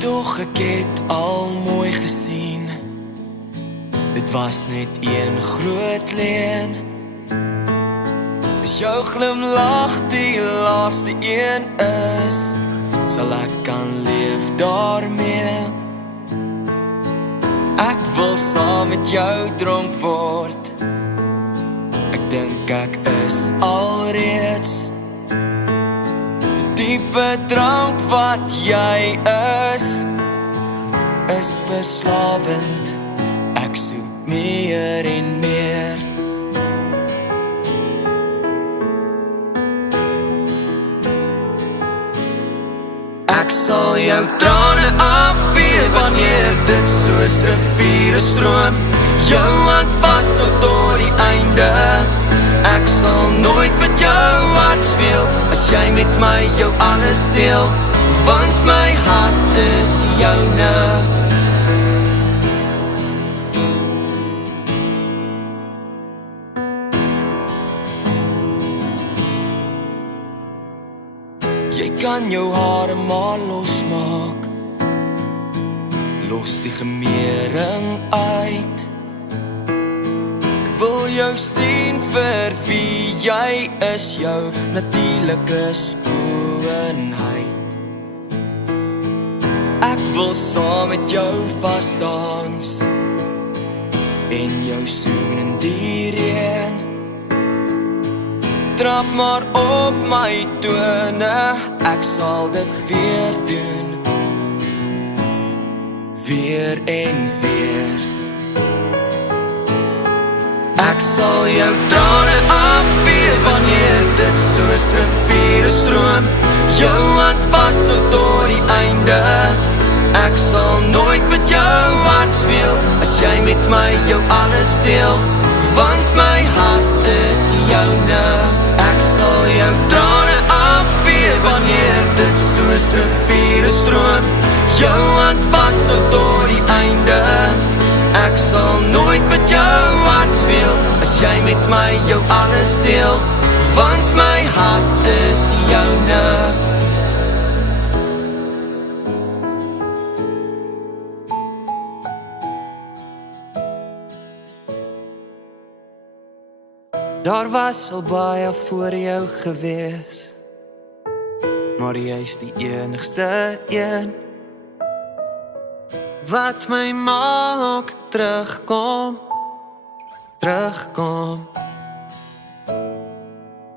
Doch ek het al mooi gesien, dit was net een groot leuen. As jou glimlach die laaste een is, sal ek kan leef daarmee. Ek wil saam met jou dronk word, ek dink ek is alreeds die diepe drank wat jy is verslawend, ek soek meer en meer. Ek sal jou trane afvee wanneer dit soos riviere stroom, jou hand vashou tot die einde. Ek sal nooit met jou hart speel, as jy met my jou alles deel, want my hart is joune. Jy kan jou hare maar losmaak, los die gemering uit. Ek wil jou sien vir wie jy is, jou natuurlike skoonheid. Ek wil saam met jou vasdans en jou soen in die reën. Trap maar op my tone, ek sal dit weer doen, weer en weer. Ek sal jou trane afvee wanneer dit soos riviere stroom, jou hand vashou tot die einde. Ek sal nooit met jou hart speel, as jy met my jou alles deel, want my hart is joune. Ek sal jou trane afvee wanneer dit soos riviere stroom, jou hand vashou tot die einde. Ek sal nooit met jou hart speel, as jy met my jou alles deel, want my hart is joune. Daar was al baie voor jou gewees, maar jy is die enigste een wat my maak terugkom, terugkom,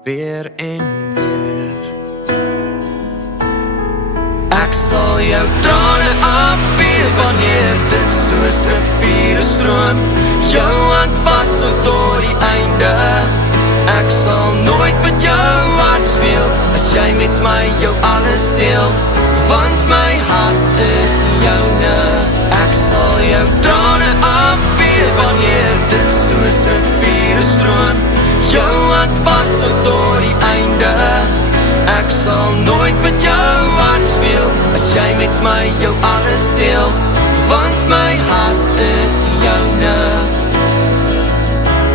weer en weer. Ek sal jou trane afvee wanneer dit soos riviere stroom, jou hand vashou tot die einde. Ek sal nooit met jou hart speel, as jy met my jou alles deel, want my hart is joune. Ek sal jou trane afvee wanneer dit soos riviere stroom, jou hand vashou tot die einde. Ek sal nooit met jou hart speel, as jy met my jou alles deel, want my hart is joune.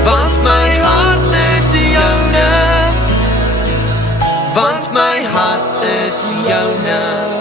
Want my hart is joune, want my hart is joune.